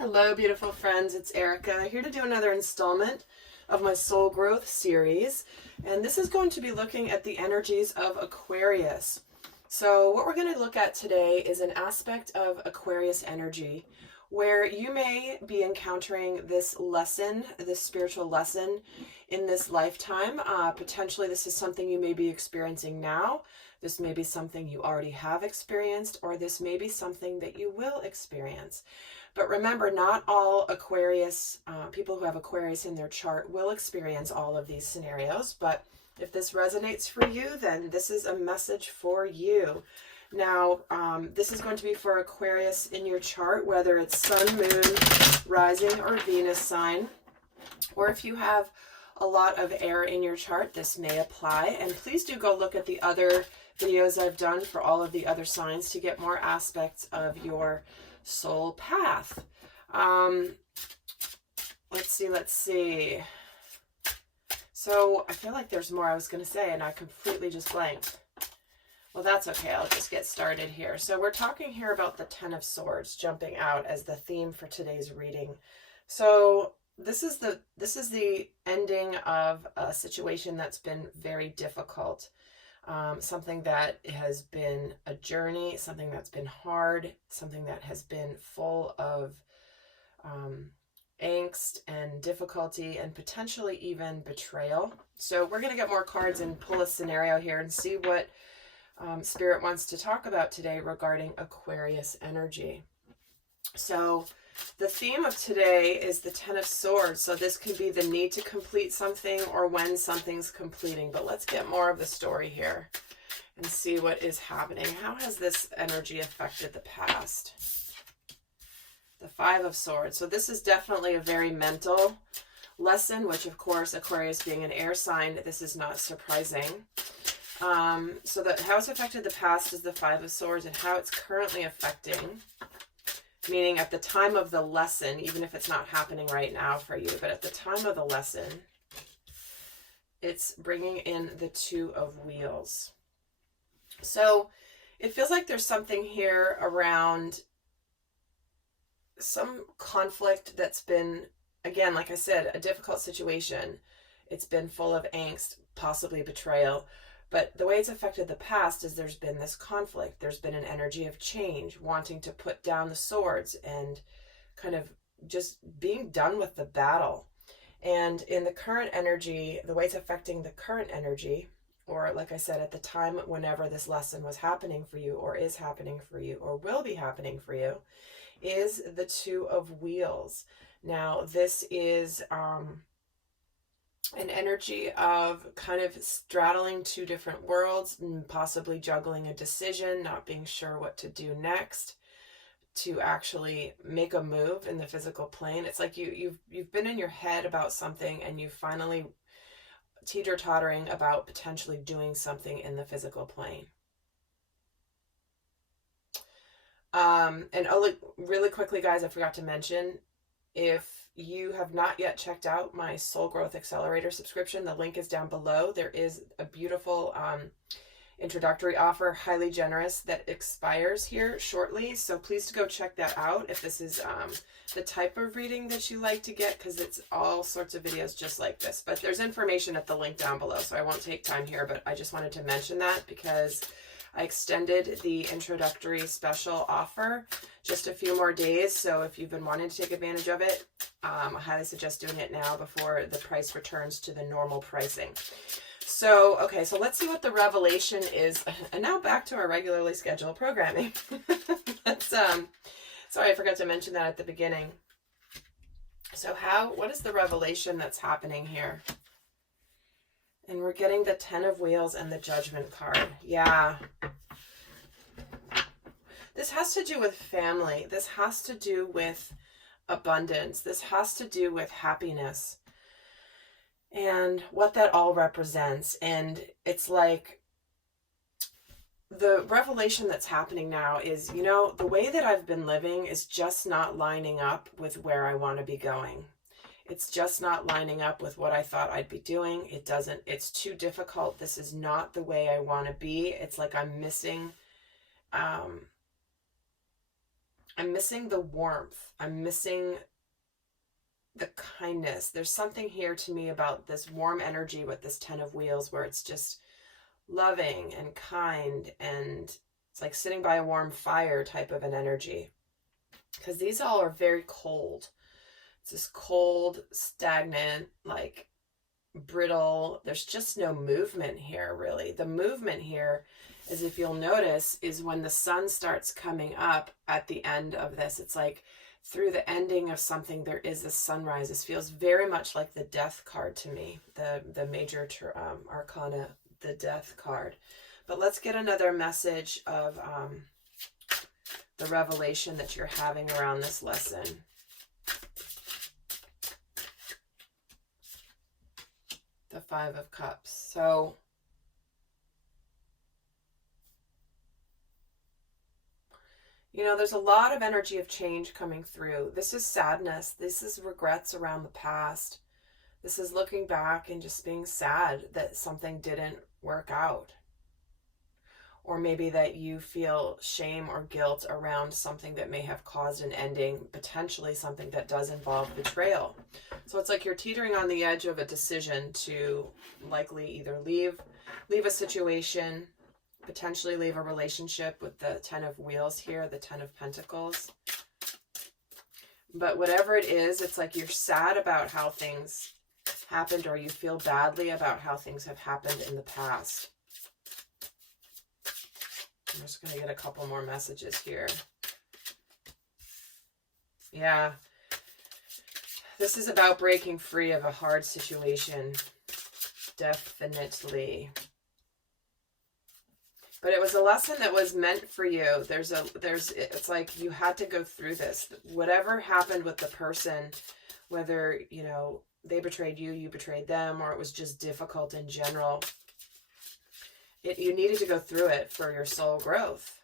Hello, beautiful friends. It's Erika here to do another installment of my Soul Growth series. And this is going to be looking at the energies of Aquarius. So what we're going to look at today is an aspect of Aquarius energy where you may be encountering this lesson, this spiritual lesson in this lifetime. Potentially this is something you may be experiencing now. This may be something you already have experienced, or this may be something that you will experience. But remember, not all Aquarius, people who have Aquarius in their chart will experience all of these scenarios. But if this resonates for you, then this is a message for you. Now, this is going to be for Aquarius in your chart, whether it's Sun, Moon, Rising, or Venus sign. Or if you have a lot of air in your chart, this may apply. And please do go look at the other videos I've done for all of the other signs to get more aspects of your soul path. Let's see. So I feel like there's more I was going to say and I completely just blanked. Well, that's okay. I'll just get started here. So we're talking here about the Ten of Swords jumping out as the theme for today's reading. So this is the ending of a situation that's been very difficult. Something that has been a journey, something that's been hard, something that has been full of angst and difficulty and potentially even betrayal. So we're going to get more cards and pull a scenario here and see what Spirit wants to talk about today regarding Aquarius energy. So the theme of today is the Ten of Swords. So this could be the need to complete something or when something's completing. But let's get more of the story here and see what is happening. How has this energy affected the past? The Five of Swords. So this is definitely a very mental lesson, which of course, Aquarius being an air sign, this is not surprising. So that how it's affected the past is the Five of Swords, and how it's currently affecting, meaning at the time of the lesson, even if it's not happening right now for you, but at the time of the lesson, it's bringing in the Two of Wheels. So it feels like there's something here around some conflict that's been, again, like I said, a difficult situation. It's been full of angst, possibly betrayal. But the way it's affected the past is there's been this conflict. There's been an energy of change, wanting to put down the swords and kind of just being done with the battle. And in the current energy, the way it's affecting the current energy, or like I said, at the time whenever this lesson was happening for you, or is happening for you, or will be happening for you, is the Two of Wheels. Now, this is an energy of kind of straddling two different worlds, and possibly juggling a decision, not being sure what to do next, to actually make a move in the physical plane. It's like you've been in your head about something, and you finally teeter-tottering about potentially doing something in the physical plane. And really quickly, guys, I forgot to mention, if you have not yet checked out my Soul Growth Accelerator subscription, the link is down below. There is a beautiful introductory offer, highly generous, that expires here shortly. So please go check that out if this is the type of reading that you like to get, because it's all sorts of videos just like this. But there's information at the link down below, so I won't take time here, but I just wanted to mention that because I extended the introductory special offer just a few more days. So if you've been wanting to take advantage of it, I highly suggest doing it now before the price returns to the normal pricing. So, okay, so let's see what the revelation is. And now back to our regularly scheduled programming. Sorry, I forgot to mention that at the beginning. So what is the revelation that's happening here? And we're getting the Ten of Wheels and the Judgment card. Yeah. This has to do with family. This has to do with abundance. This has to do with happiness and what that all represents. And it's like the revelation that's happening now is, the way that I've been living is just not lining up with where I want to be going. It's just not lining up with what I thought I'd be doing. It's too difficult. This is not the way I want to be. It's like I'm missing I'm missing the warmth. I'm missing the kindness. There's something here to me about this warm energy with this 10 of Wheels where it's just loving and kind, and it's like sitting by a warm fire type of an energy. Because these all are very cold. It's this cold, stagnant, like brittle. There's just no movement here, really. The movement here is, if you'll notice, is when the sun starts coming up at the end of this. It's like through the ending of something, there is a sunrise. This feels very much like the Death card to me, the major arcana, the Death card. But let's get another message of the revelation that you're having around this lesson. The Five of Cups. So you know, there's a lot of energy of change coming through. This is sadness. This is regrets around the past. This is looking back and just being sad that something didn't work out. Or maybe that you feel shame or guilt around something that may have caused an ending, potentially something that does involve betrayal. So it's like you're teetering on the edge of a decision to likely either leave a situation, potentially leave a relationship with the 10 of Wheels here, the 10 of Pentacles. But whatever it is, it's like you're sad about how things happened, or you feel badly about how things have happened in the past. I'm just going to get a couple more messages here. Yeah. This is about breaking free of a hard situation. Definitely. But it was a lesson that was meant for you. It's like you had to go through this. Whatever happened with the person, whether, you know, they betrayed you, you betrayed them, or it was just difficult in general, you needed to go through it for your soul growth.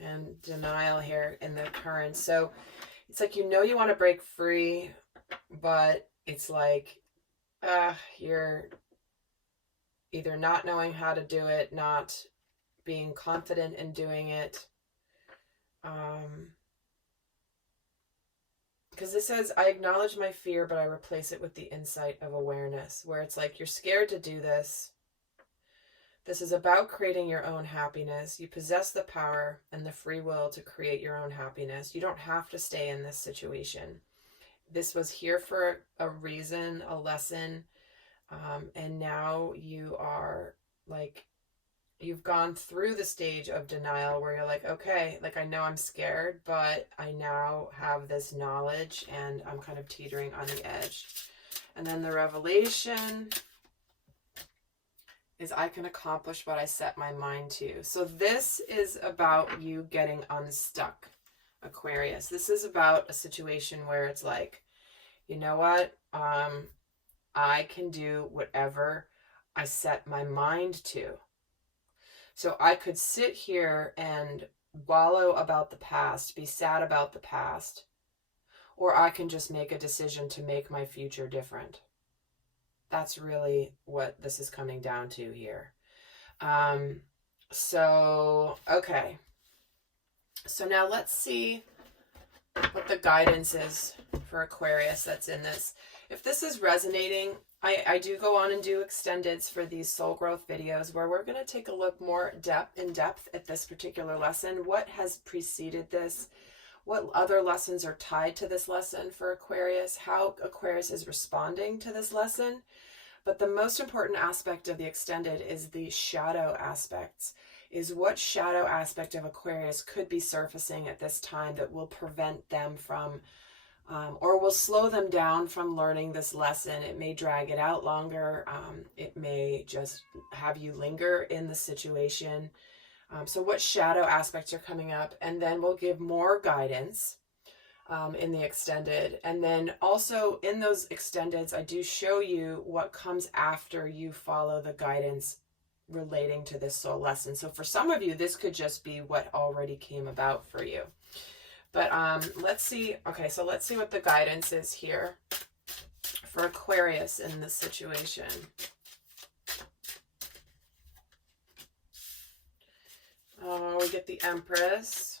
And denial here in the current. So it's like, you know, you want to break free, but it's like, you're either not knowing how to do it, not being confident in doing it. Because this says, I acknowledge my fear, but I replace it with the insight of awareness, where it's like you're scared to do this. This is about creating your own happiness. You possess the power and the free will to create your own happiness. You don't have to stay in this situation. This was here for a reason, a lesson. And now you are like, you've gone through the stage of denial where you're like, okay, like I know I'm scared, but I now have this knowledge and I'm kind of teetering on the edge. And then the revelation is, I can accomplish what I set my mind to. So this is about you getting unstuck, Aquarius. This is about a situation where it's like, you know what? I can do whatever I set my mind to. So I could sit here and wallow about the past, be sad about the past, or I can just make a decision to make my future different. That's really what this is coming down to here. So, okay. So now let's see what the guidance is for Aquarius that's in this. If this is resonating, I do go on and do extendeds for these soul growth videos where we're going to take a look more in depth at this particular lesson. What has preceded this? What other lessons are tied to this lesson for Aquarius? How Aquarius is responding to this lesson? But the most important aspect of the extended is the shadow aspects. Is what shadow aspect of Aquarius could be surfacing at this time that will prevent them from, or will slow them down from learning this lesson. It may drag it out longer. It may just have you linger in the situation. So what shadow aspects are coming up? And then we'll give more guidance in the extended. And then also in those extendeds, I do show you what comes after you follow the guidance relating to this soul lesson. So for some of you, this could just be what already came about for you. But let's see. Okay, so let's see what the guidance is here for Aquarius in this situation. get the Empress,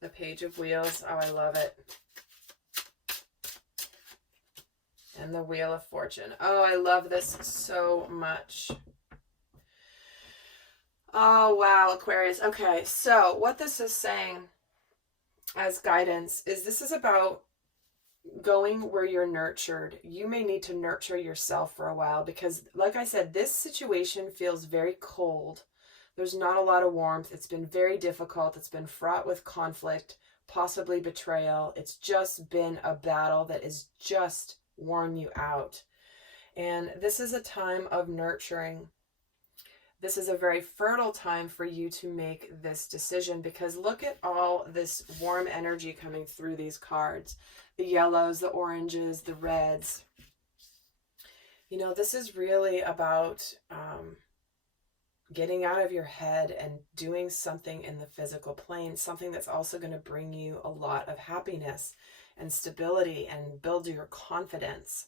the Page of Wheels. Oh, I love it. And the Wheel of Fortune. Oh, I love this so much. Oh, wow, Aquarius. Okay, so what this is saying as guidance is this is about going where you're nurtured. You may need to nurture yourself for a while because, like I said, this situation feels very cold. There's not a lot of warmth. It's been very difficult. It's been fraught with conflict, possibly betrayal. It's just been a battle that is just worn you out. And this is a time of nurturing. This is a very fertile time for you to make this decision because look at all this warm energy coming through these cards. The yellows, the oranges, the reds. You know, this is really about getting out of your head and doing something in the physical plane, something that's also going to bring you a lot of happiness and stability and build your confidence.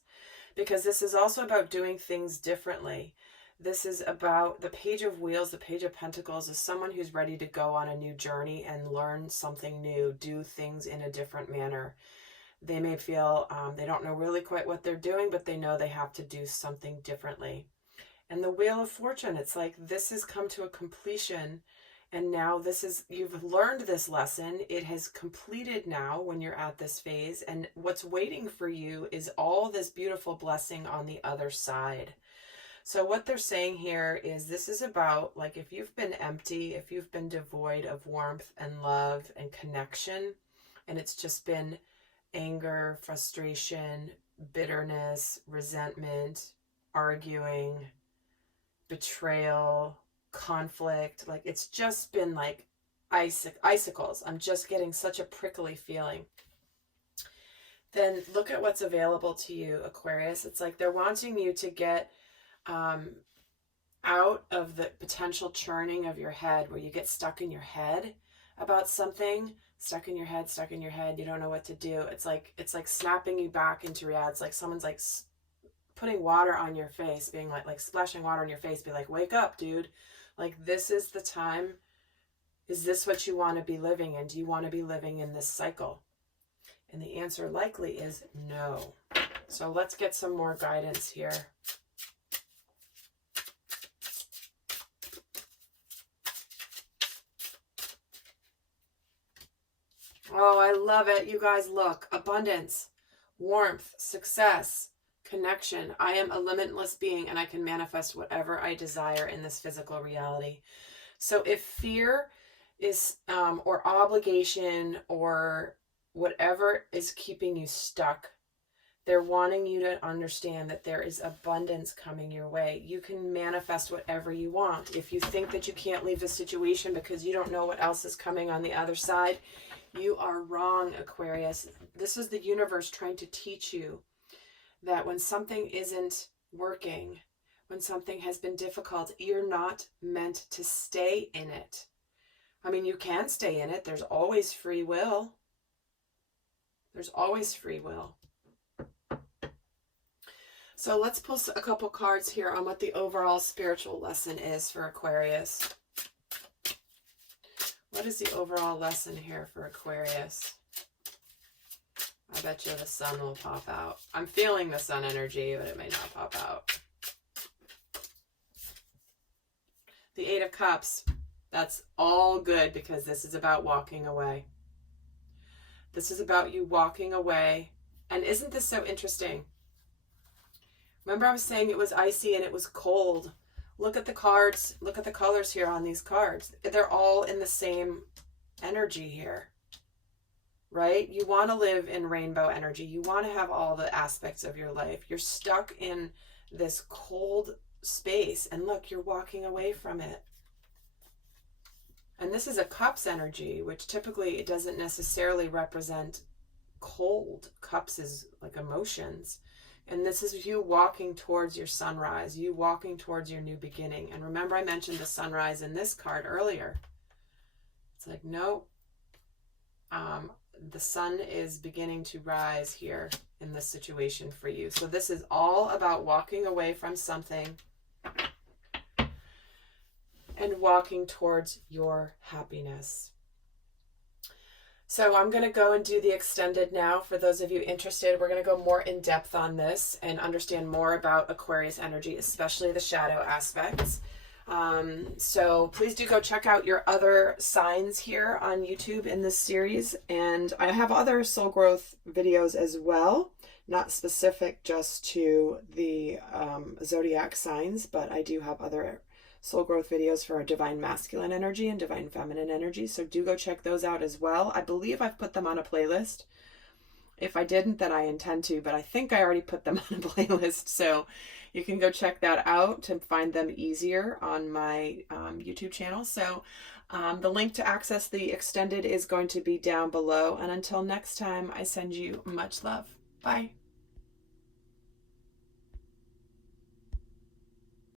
Because this is also about doing things differently. This is about the Page of Wheels, the Page of Pentacles is someone who's ready to go on a new journey and learn something new, do things in a different manner. They may feel they don't know really quite what they're doing, but they know they have to do something differently. And the Wheel of Fortune, it's like this has come to a completion. And now this is, you've learned this lesson. It has completed now when you're at this phase. And what's waiting for you is all this beautiful blessing on the other side. So what they're saying here is this is about, like, if you've been empty, if you've been devoid of warmth and love and connection, and it's just been anger, frustration, bitterness, resentment, arguing, betrayal, conflict, like it's just been like icicles. I'm just getting such a prickly feeling. Then look at what's available to you, Aquarius. It's like they're wanting you to get out of the potential churning of your head where you get stuck in your head about something, stuck in your head, you don't know what to do. It's like snapping you back into reality. It's like someone's like putting water on your face, being like splashing water on your face, be like, wake up, dude. Like, this is the time. Is this what you want to be living in? Do you want to be living in this cycle? And the answer likely is no. So let's get some more guidance here. Oh, I love it. You guys, look. Abundance, warmth, success, connection. I am a limitless being and I can manifest whatever I desire in this physical reality. So if fear is, or obligation or whatever is keeping you stuck, they're wanting you to understand that there is abundance coming your way. You can manifest whatever you want. If you think that you can't leave the situation because you don't know what else is coming on the other side, you are wrong, Aquarius. This is the universe trying to teach you that when something isn't working, when something has been difficult, you're not meant to stay in it. I mean, you can stay in it. There's always free will. There's always free will. So let's pull a couple cards here on what the overall spiritual lesson is for Aquarius. What is the overall lesson here for Aquarius? I bet you the sun will pop out. I'm feeling the sun energy, but it may not pop out. The Eight of Cups. That's all good because this is about walking away. This is about you walking away. And isn't this so interesting? Remember I was saying it was icy and it was cold. Look at the cards. Look at the colors here on these cards. They're all in the same energy here, right? You want to live in rainbow energy. You want to have all the aspects of your life. You're stuck in this cold space and look, you're walking away from it. And this is a cups energy, which typically it doesn't necessarily represent cold. Cups is like emotions. And this is you walking towards your sunrise, you walking towards your new beginning. And remember I mentioned the sunrise in this card earlier. It's like, no, the sun is beginning to rise here in this situation for you. So this is all about walking away from something and walking towards your happiness. So I'm going to go and do the extended now. For those of you interested, we're going to go more in depth on this and understand more about Aquarius energy, especially the shadow aspects. So please do go check out your other signs here on YouTube in this series. And I have other soul growth videos as well, not specific just to the zodiac signs, but I do have other soul growth videos for divine masculine energy and divine feminine energy. So do go check those out as well. I believe I've put them on a playlist. If I didn't, then I intend to, but I think I already put them on a playlist. So you can go check that out to find them easier on my YouTube channel. So the link to access the extended is going to be down below. And until next time, I send you much love. Bye.